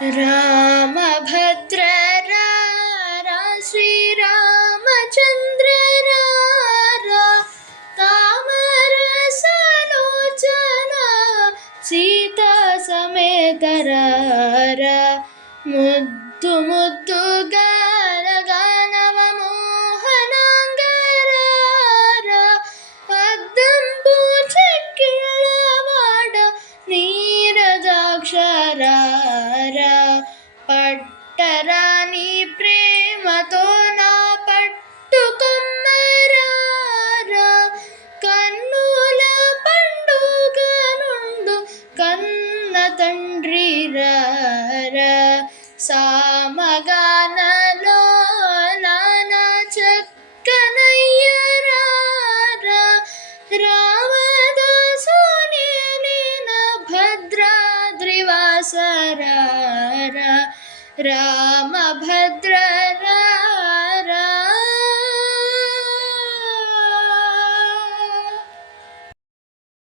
रामभद्र र श्रीरामचन्द्र रारा कामर सीता समेतर मुद्दु मुद्दुग పట్టరా నీ ప్రేమతో నా పట్టుకొమ్మరా కన్నుల పండుగ నుండు కన్న తండ్రి రారా సామగానలో నానా చక్కనయ్యరా రామదాసునేలిన భద్రాద్రివాసరా रामभद्र